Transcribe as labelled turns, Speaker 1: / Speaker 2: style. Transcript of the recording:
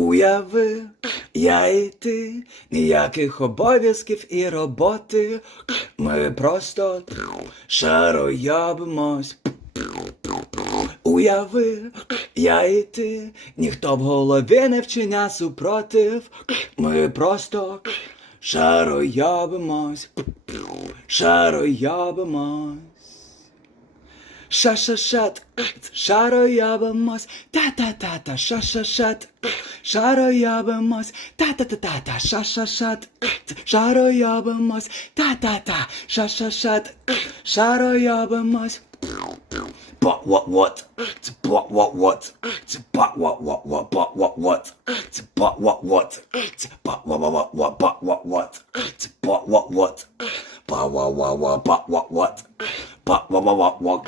Speaker 1: Уяви, я і ти, ніяких обов'язків і роботи. Ми просто шароябимось. Уяви, я і ти, ніхто в голові не вчиня супротив. Ми просто шароябимось, шароябимось. Ша-ша-шат, шароябимось, та-та-та-та, ша-ша-шат, шароябимось, та-та-та-та-та, ша-ша-шат, шароябимось, та-та-та, ша-ша-шат, шароябимось.
Speaker 2: But what what? But what what? But what what what? But what what? But what what? But what what what? But what what? But what what? But what what what? But what what? But what what what?